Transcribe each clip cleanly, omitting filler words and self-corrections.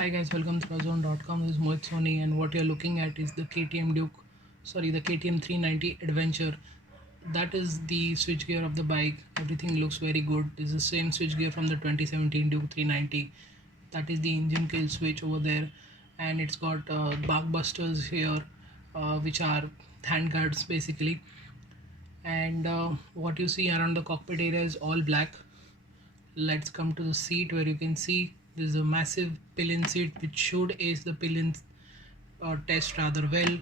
Hi guys, welcome to Razon.com. This is Mohit Soni, and what you're looking at is the the KTM 390 Adventure. That is the switchgear of the bike. Everything looks very good. It's the same switchgear from the 2017 Duke 390. That is the engine kill switch over there, and it's got bark busters here, which are handguards basically. And what you see around the cockpit area is all black. Let's come to the seat where you can see there's a massive pillion seat which should ace the pillion test rather well.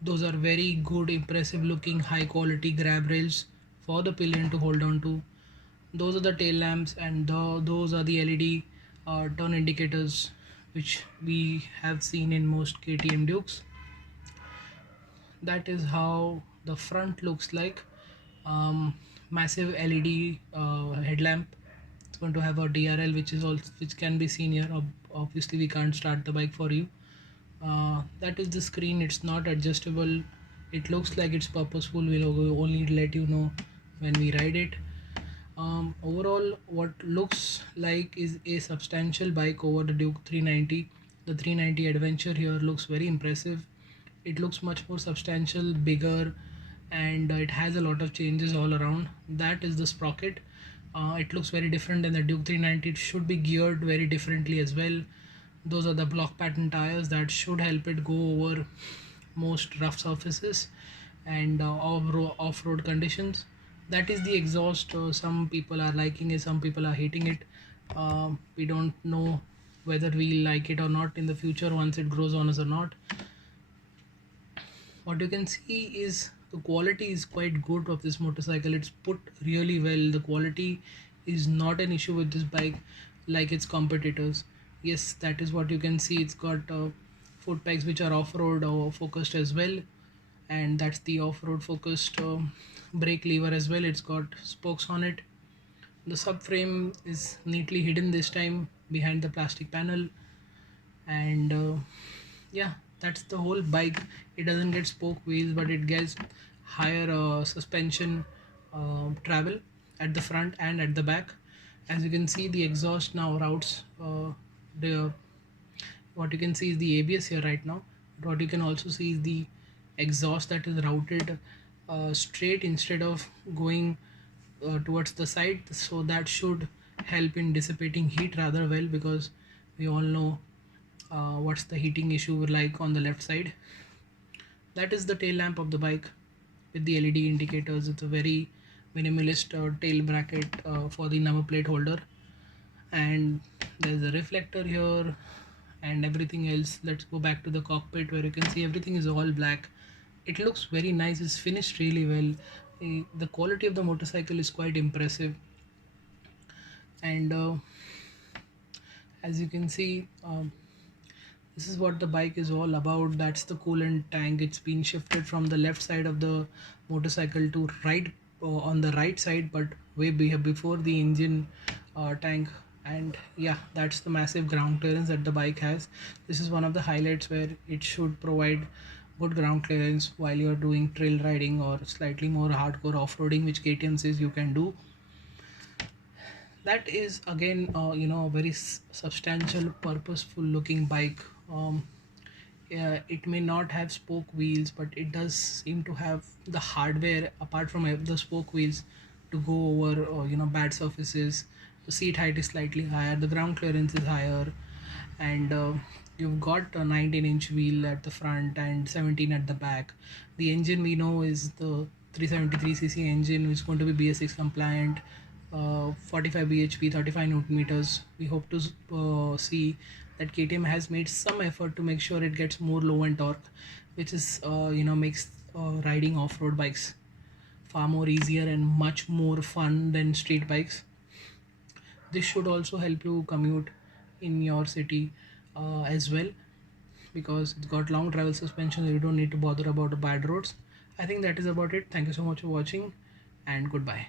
Those are very good, impressive looking, high quality grab rails for the pillion to hold on to. Those are the tail lamps, and those are the LED turn indicators which we have seen in most KTM Dukes. That is how the front looks like. Massive LED headlamp. It's going to have a DRL which can be seen here. Obviously we can't start the bike for you. That is the screen. It's not adjustable. It looks like it's purposeful. We'll only let you know when we ride it. Overall, what looks like is a substantial bike over the Duke 390. The 390 Adventure here looks very impressive. It looks much more substantial, bigger, and it has a lot of changes all around. That is the sprocket. It looks very different than the Duke 390. It should be geared very differently as well. Those are the block pattern tires that should help it go over most rough surfaces and off-road conditions. That is the exhaust. Some people are liking it, some people are hating it. We don't know whether we like it or not in the future once it grows on us or not. What you can see is the quality is quite good of this motorcycle. It's put really well. The quality is not an issue with this bike like its competitors. Yes, that is what you can see. It's got foot pegs which are off-road focused as well, and that's the off-road focused brake lever as well. It's got spokes on it. The subframe is neatly hidden this time behind the plastic panel, and yeah, that's the whole bike. It doesn't get spoke wheels, but it gets higher suspension travel at the front and at the back. As you can see, the exhaust now routes the what you can see is the ABS here right now. What you can also see is the exhaust that is routed straight instead of going towards the side, so that should help in dissipating heat rather well, because we all know what's the heating issue like on the left side. That is the tail lamp of the bike with the LED indicators. It's a very minimalist tail bracket for the number plate holder, and there's a reflector here and everything else. Let's go back to the cockpit where you can see everything is all black. It looks very nice. It's finished really well. The quality of the motorcycle is quite impressive, and as you can see, this is what the bike is all about. That's the coolant tank. It's been shifted from the left side of the motorcycle to right, on the right side, but before the engine tank. And yeah, that's the massive ground clearance that the bike has. This is one of the highlights where it should provide good ground clearance while you're doing trail riding or slightly more hardcore off-roading, which KTM says you can do. That is again a very substantial, purposeful looking bike. Yeah, it may not have spoke wheels, but it does seem to have the hardware apart from the spoke wheels to go over bad surfaces. The seat height is slightly higher, the ground clearance is higher, and you've got a 19-inch wheel at the front and 17 at the back. The engine we know is the 373cc engine, which is going to be BS6 compliant, 45 bhp, 35 newton meters. We hope to see that KTM has made some effort to make sure it gets more low end torque, which is makes riding off-road bikes far more easier and much more fun than street bikes. This should also help you commute in your city as well, because it's got long travel suspension, so you don't need to bother about the bad roads. I think that is about it. Thank you so much for watching, and goodbye.